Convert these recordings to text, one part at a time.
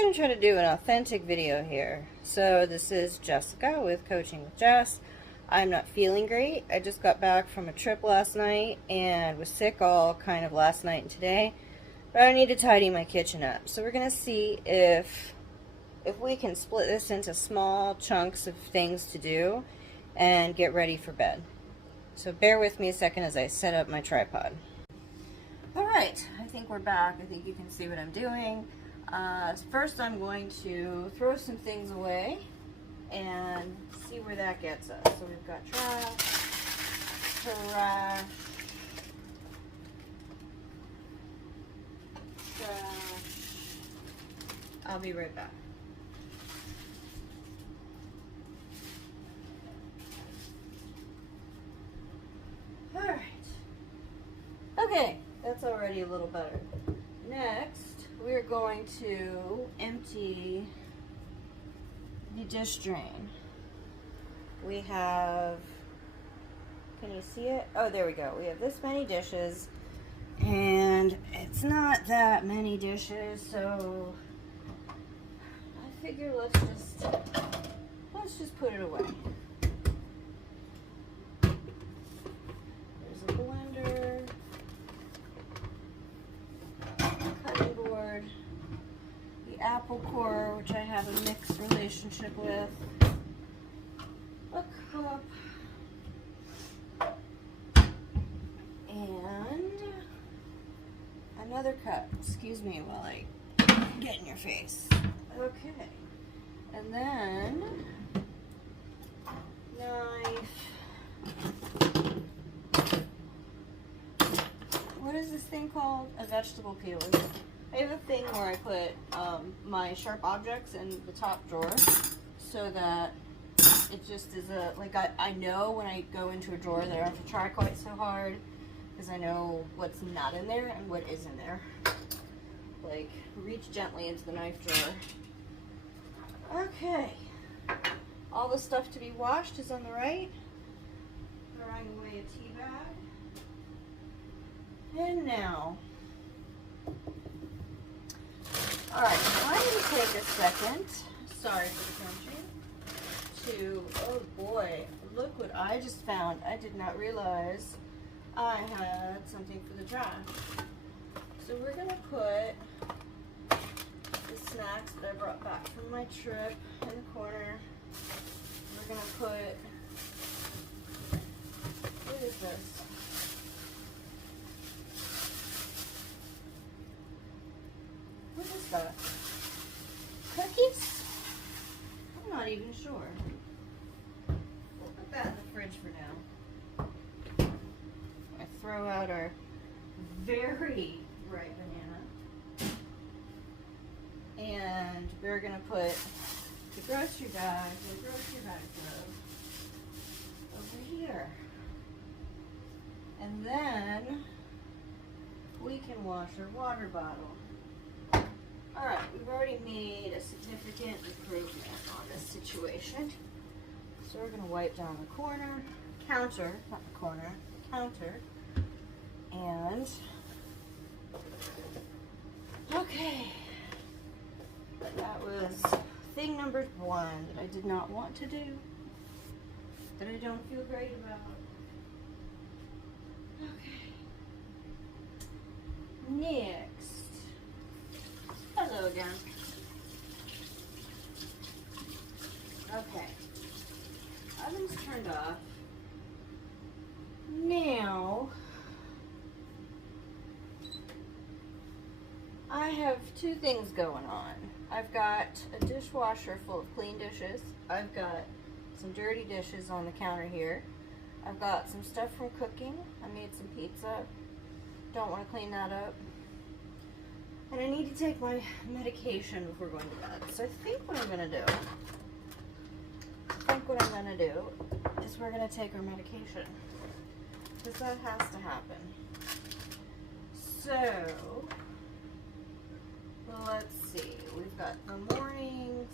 going to try to do an authentic video here. So this is Jessica with Coaching with Jess. I'm not feeling great. I just got back from a trip last night and was sick all kind of last night and today. But I need to tidy my kitchen up. So we're going to see if we can split this into small chunks of things to do and get ready for bed. So bear with me a second as I set up my tripod. Alright, I think we're back. I think you can see what I'm doing. First I'm going to throw some things away and see where that gets us. So we've got trash, I'll be right back. Alright. Okay, that's already a little better. Next, we're going to empty the dish drain. We have, can you see it? Oh, there we go. We have this many dishes, and it's not that many dishes, so I figure let's just put it away. There's a blender, cutting board, the apple core, which I have a mixed relationship with, a cup, and another cup. Excuse me while I get in your face. Okay. And then knife. What is this thing called? A vegetable peeler. I have a thing where I put my sharp objects in the top drawer so that it just is a, like I know when I go into a drawer that I don't have to try quite so hard because I know what's not in there and what is in there. Like, reach gently into the knife drawer. Okay. All the stuff to be washed is on the right. Throwing away a tea bag. And now, alright, I need to take a second, sorry for the country, to, oh boy, look what I just found. I did not realize I had something for the trash. So we're going to put the snacks that I brought back from my trip in the corner. We're going to put, what is this? What is that? Cookies? I'm not even sure. We'll put that in the fridge for now. I throw out our very ripe banana. And we're going to put the grocery bag, over here. And then we can wash our water bottle. Alright, we've already made a significant improvement on this situation. So we're going to wipe down the counter, not the corner, the counter. And, okay, that was thing number one that I did not want to do, that I don't feel great about. Okay, next. Hello again. Okay. Oven's turned off. Now, I have two things going on. I've got a dishwasher full of clean dishes. I've got some dirty dishes on the counter here. I've got some stuff from cooking. I made some pizza. Don't want to clean that up. And I need to take my medication before going to bed. So I think what I'm going to do, is we're going to take our medication. Because that has to happen. So, let's see. We've got the mornings,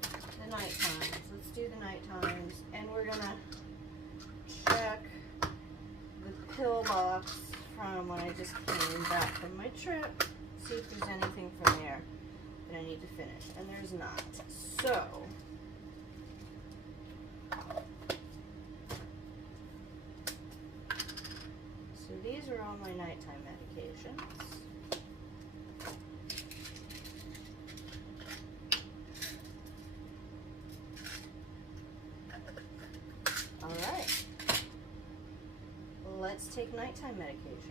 the night times. Let's do the night times. And we're going to check the pill box from when I just came back from my trip. See if there's anything from there that I need need to finish, and there's not. So, these are all my nighttime medications. All right. Let's take nighttime medications.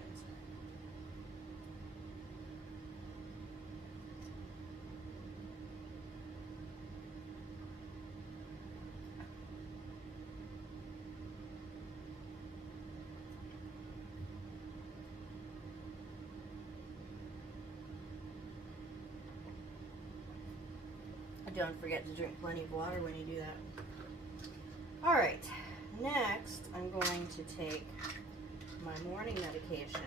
Don't forget to drink plenty of water when you do that. All right, next I'm going to take my morning medication.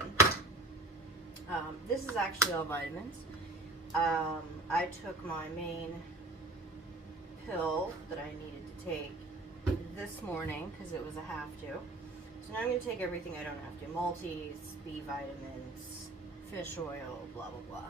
This is actually all vitamins. I took my main pill that I needed to take this morning because it was a have to. So now I'm going to take everything I don't have to. Multis, B vitamins, fish oil, blah, blah, blah.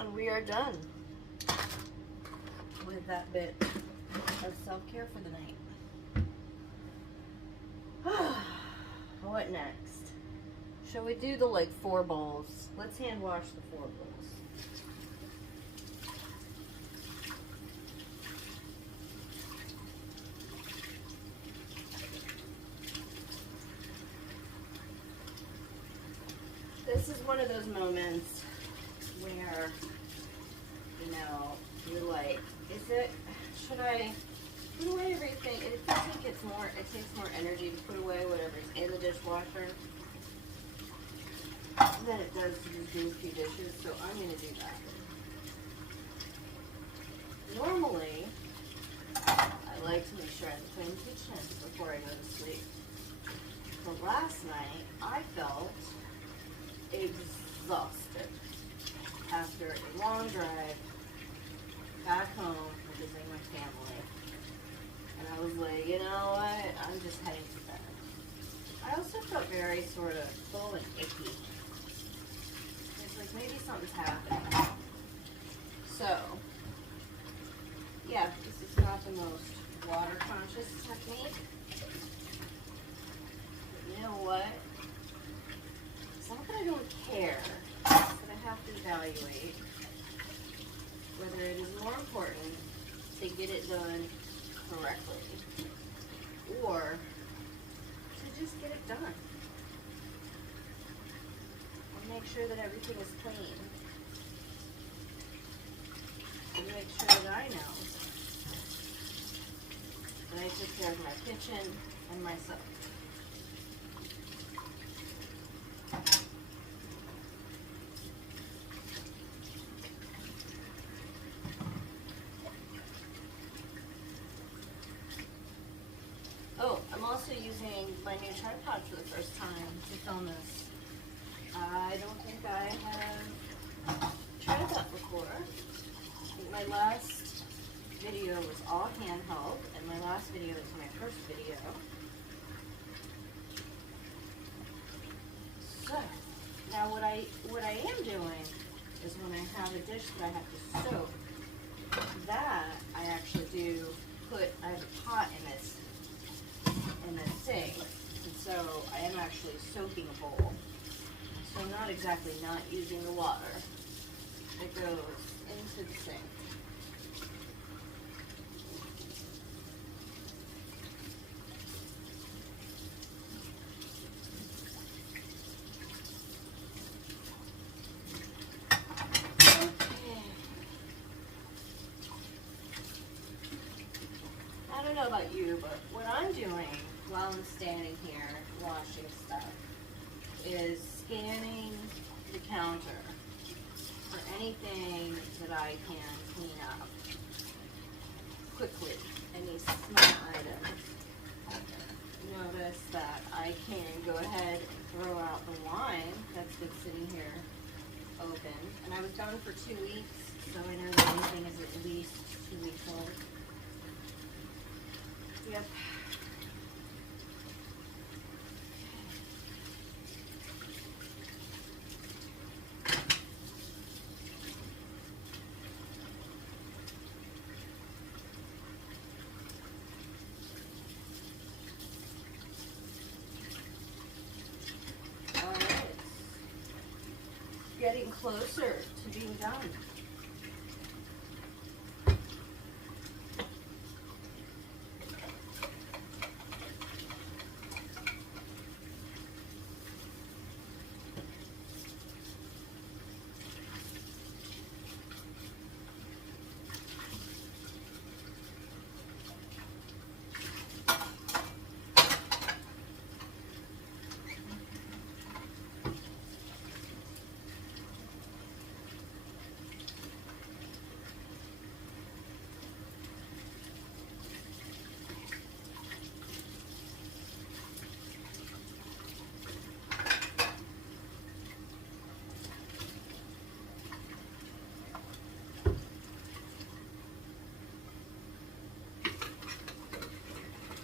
And we are done with that bit of self-care for the night. What next? Shall we do the 4 bowls? Let's hand wash the 4 bowls. This is one of those moments where, you're like, should I put away everything? It feels like it takes more energy to put away whatever's in the dishwasher than it does to just do a few dishes, so I'm going to do that. Normally, I like to make sure I clean the kitchen before I go to sleep. But last night, I felt exhausted after a long drive back home visiting my family. And I was like, you know what? I'm just heading to bed. I also felt very sort of full and icky. It's like maybe something's happening. So, yeah, this is not the most water conscious technique. But you know what? It's not that I don't care, it's that I have to evaluate whether it is more important to get it done correctly or to just get it done and make sure that everything is clean and make sure that I know that I took care of my kitchen and myself. Oh, I'm also using my new tripod for the first time to film this. I don't think I have tried that before. I think my last video was all handheld, and my last video was my first video. So, now what I am doing is when I have a dish that I have to soak, that I actually do I have a pot in this sink, and so I am actually soaking a bowl. So not exactly not using the water. It goes into the sink. I don't know about you, but what I'm doing while I'm standing here washing stuff is scanning the counter for anything that I can clean up quickly and any small items. Notice that I can go ahead and throw out the wine that's been sitting here open. And I was gone for 2 weeks, so I know that anything is at least 2 weeks old. Yep. Getting closer to being done.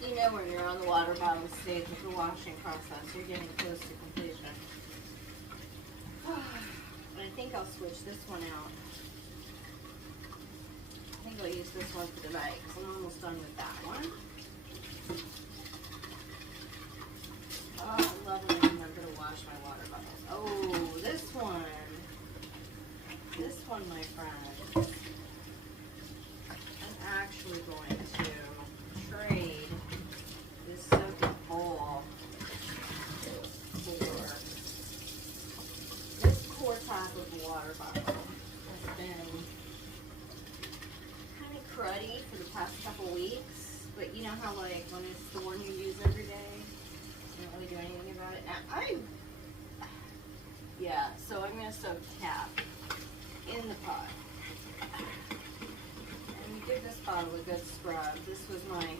You know when you're on the water bottle stage of the washing process, you're getting close to completion. But I think I'll switch this one out. I think I'll use this one for tonight because I'm almost done with that one. Oh, I love when I remember to wash my water bottles. Oh, this one. This one, my friend. I'm actually going to trade this soaking bowl for this core top of the water bottle. Has been kind of cruddy for the past couple weeks, but you know how like when it's the one you use every day, you don't really do anything about it. Now yeah, so I'm gonna soak cap in the pot. Give this bottle a good scrub. This was my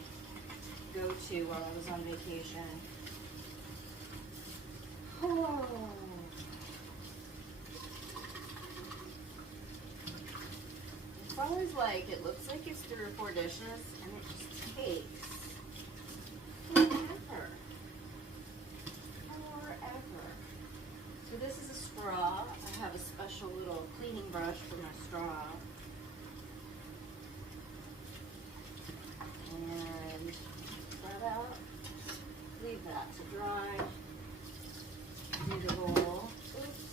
go-to while I was on vacation. Oh. It's always like, it looks like it's 3 or 4 dishes, and it just takes forever. Forever. So this is a straw. I have a special little cleaning brush for my straw. And spread out, leave that to dry, do the roll, oops,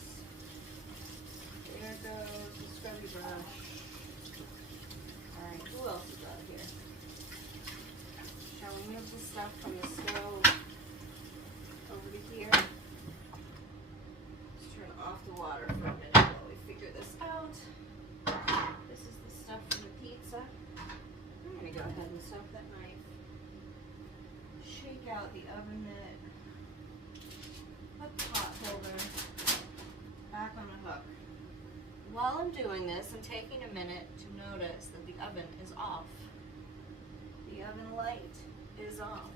there goes the scrubby brush. Alright, who else is out here? Shall we move the stuff from the stove over to here? Let's turn off the water for a minute while we figure this out. This is the stuff from the pizza. I'm going to go ahead and soak that knife. Shake out the oven mitt. Put the pot holder back on the hook. While I'm doing this, I'm taking a minute to notice that the oven is off. The oven light is off.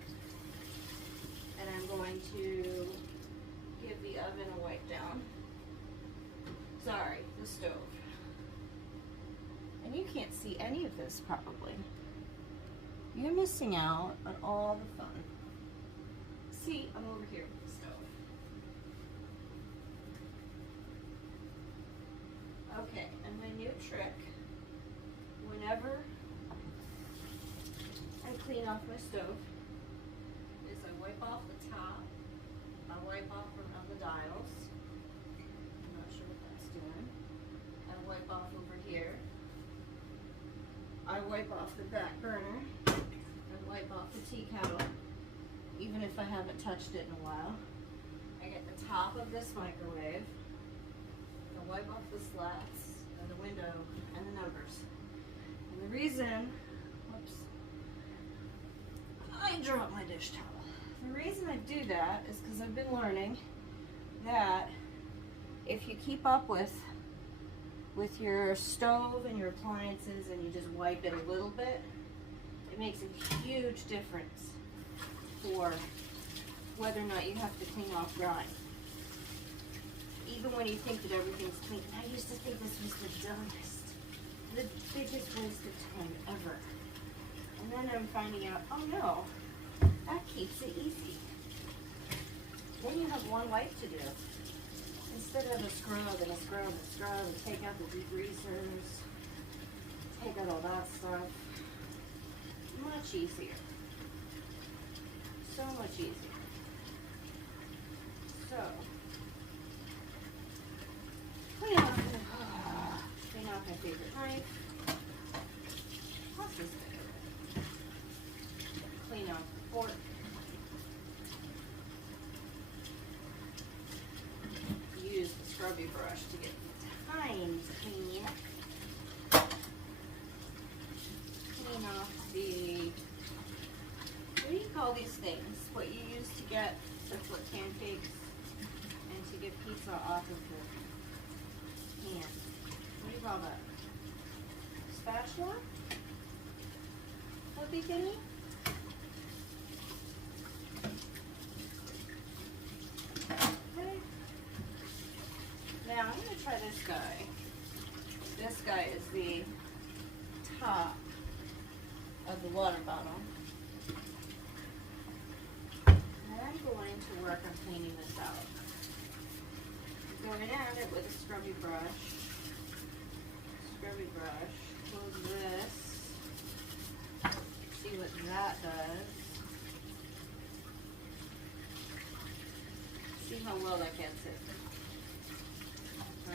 And I'm going to give the oven a wipe down. Sorry, the stove. And you can't see any of this probably. You're missing out on all the fun. See, I'm over here with the stove. Okay, and my new trick, whenever I clean off my stove, is I wipe off the top, I wipe off one of the dials, I'm not sure what that's doing, I wipe off over here, I wipe off the back burner, I wipe off the tea kettle, even if I haven't touched it in a while. I get the top of this microwave, I wipe off the slats, and the window, and the numbers. And the reason, whoops, I dropped my dish towel. The reason I do that is because I've been learning that if you keep up with your stove and your appliances and you just wipe it a little bit, It makes a huge difference for whether or not you have to clean off grime. Even when you think that everything's clean. I used to think this was the dumbest, the biggest waste of time ever. And then I'm finding out, oh no, that keeps it easy. Then you have one wipe to do. Instead of a scrub and a scrub and a scrub and take out the degreasers, take out all that stuff. Much easier. So much easier. So, clean off my favorite knife. What's this thing? Clean off the fork. Use the scrubby brush to get tiny clean. Clean off the, what do you call these things? What you use to get the flip pancakes and to get pizza off of the pan. What do you call that? Spatula? Flippy thingy? Okay. Now I'm going to try this guy. This guy is the top of the water bottle. And I'm going to work on cleaning this out. I'm going at it with a scrubby brush. Scrubby brush. Close this. See what that does. See how well that gets it.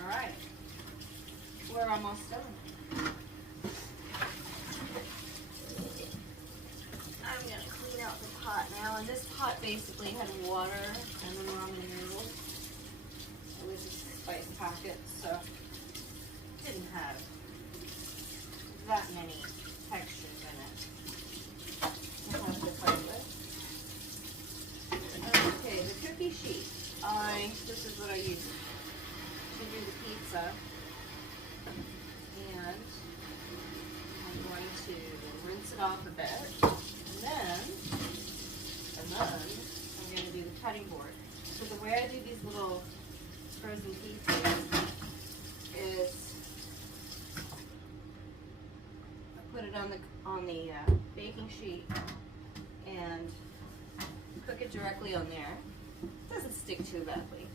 Alright. We're almost done. I'm going to clean out the pot now. And this pot basically had water and then ramen noodles. It was just a spice packet, so it didn't have that many textures in it to have to play with. Okay, the cookie sheet. This is what I use to do the pizza. And I'm going to rinse it off a bit. And then I'm going to do the cutting board. So the way I do these little frozen pizzas is I put it on the baking sheet and cook it directly on there. It doesn't stick too badly.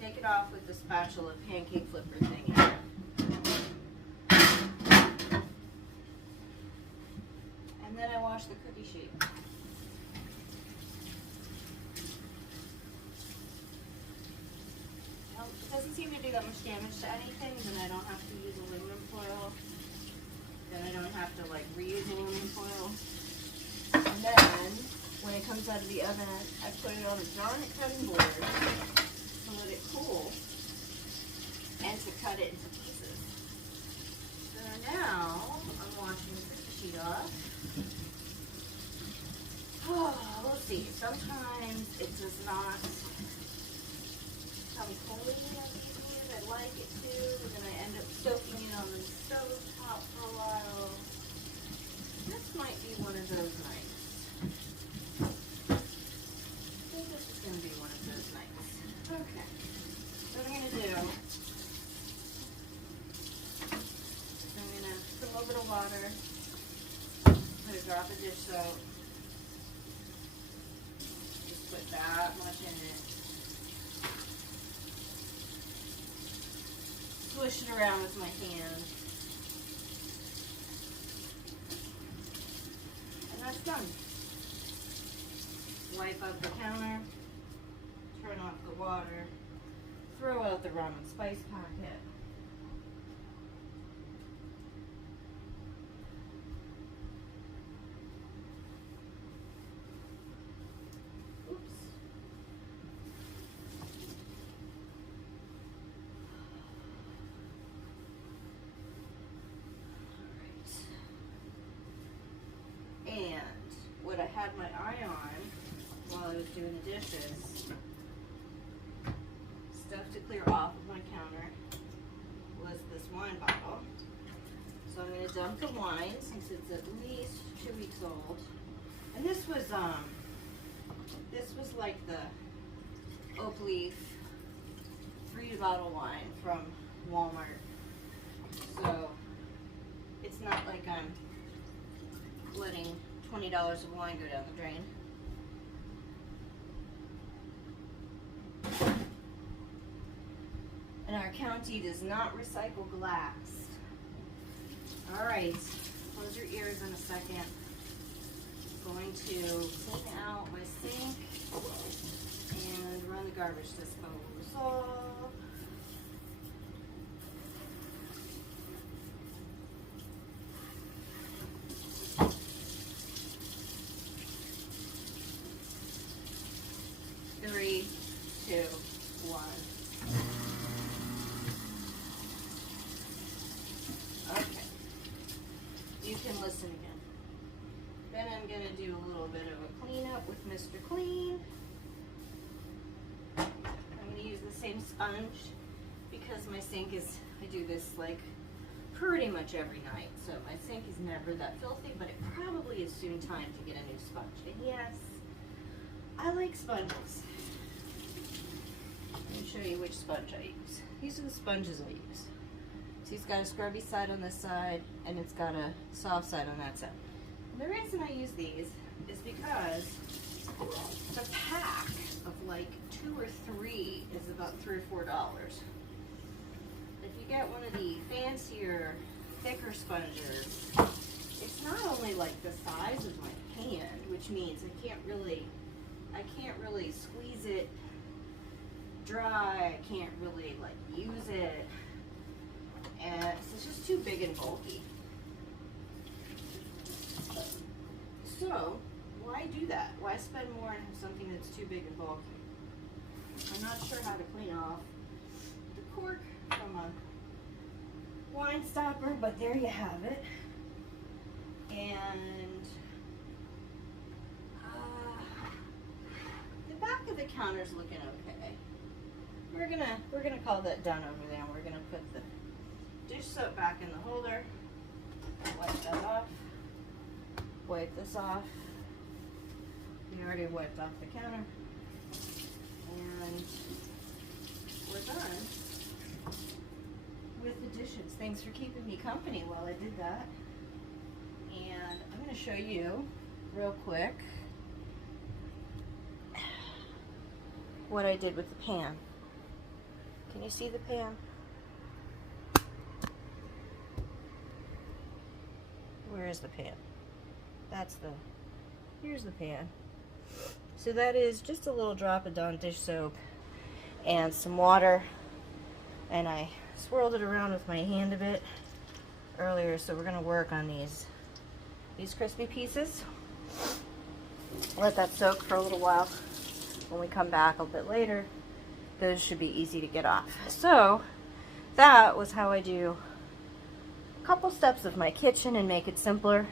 Take it off with the spatula pancake flipper thing. And then I wash the cookie sheet. Well, it doesn't seem to do that much damage to anything, then I don't have to use aluminum foil. Then I don't have to like reuse aluminum foil. And then when it comes out of the oven, I put it on a giant cutting board to let it cool and to cut it into pieces. So now I'm washing the cookie sheet off. Oh, we'll see. Sometimes it does not come fully as easy as I'd like it to, and then I end up soaking it on the stove top for a while. This might be one of those nights. I think this is going to be one of those nights. Okay. So what I'm going to do, I'm going to put a little bit of water, put a drop of dish soap, just put that much in it. Swish it around with my hand. And that's done. Wipe up the counter, turn off the water, throw out the ramen spice packet. Oops. Alright. And what I had my eye on while I was doing the dishes, stuff to clear off of my counter, was this wine bottle. So I'm going to dump the wine since it's at least 2 weeks sold. And this was like the oak leaf free bottle wine from Walmart. So it's not like I'm letting $20 of wine go down the drain. And our county does not recycle glass. All right, close your ears in a second. I'm going to clean out my sink and run the garbage disposal. Three, two, one. Okay. You can listen again. Then I'm going to do a little bit of a cleanup with Mr. Clean. I'm going to use the same sponge because my sink is, I do this like pretty much every night. So my sink is never that filthy, but it probably is soon time to get a new sponge. And yes, I like sponges. Let me show you which sponge I use. These are the sponges I use. So it's got a scrubby side on this side, and it's got a soft side on that side. And the reason I use these is because the pack of like 2 or 3 is about $3 or $4. If you get one of the fancier, thicker sponges, it's not only like the size of my hand, which means I can't really squeeze it dry. I can't really like use it, and it's just too big and bulky. So why do that? Why spend more and have something that's too big and bulky? I'm not sure how to clean off the cork from a wine stopper, but there you have it. And the back of the counter's looking okay. We're gonna call that done over there, and we're gonna put the dish soap back in the holder. Wipe that off. Wipe this off. We already wiped off the counter, and we're done with the dishes. Thanks for keeping me company while I did that. And I'm going to show you real quick what I did with the pan. Can you see the pan? Where is the pan? Here's the pan. So that is just a little drop of Dawn dish soap and some water, and I swirled it around with my hand a bit earlier. So we're going to work on these crispy pieces. Let that soak for a little while. When we come back a bit later, those should be easy to get off. So that was how I do a couple steps of my kitchen and make it simpler.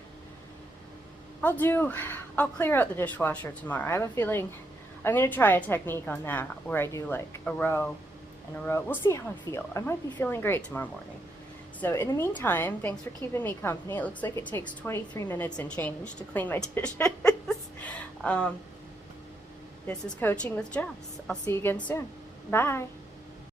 I'll clear out the dishwasher tomorrow. I have a feeling I'm going to try a technique on that where I do like a row and a row. We'll see how I feel. I might be feeling great tomorrow morning. So in the meantime, thanks for keeping me company. It looks like it takes 23 minutes and change to clean my dishes. This is Coaching with Jess. I'll see you again soon. Bye.